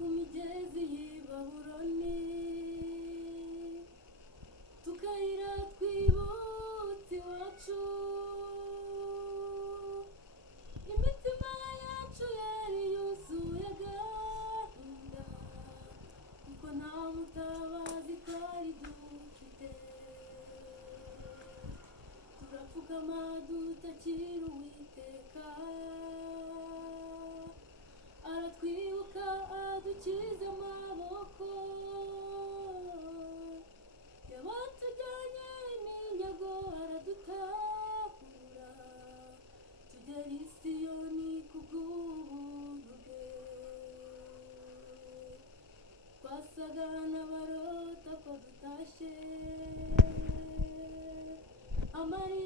ku migezi y'i Babuloni, tukayira twibutse iwacu, imitima yacu yari yuzuye agahinda, kuko nta mutabazi twari dufite. Turapfukama dutakira Uwiteka, aratwibuka adukiza amaboko y'abatujyanye n'iminyago, aradutahura tugera i Siyoni kubw'ubuntu bwe. Twasaga n'abarota ko dutashye, amarira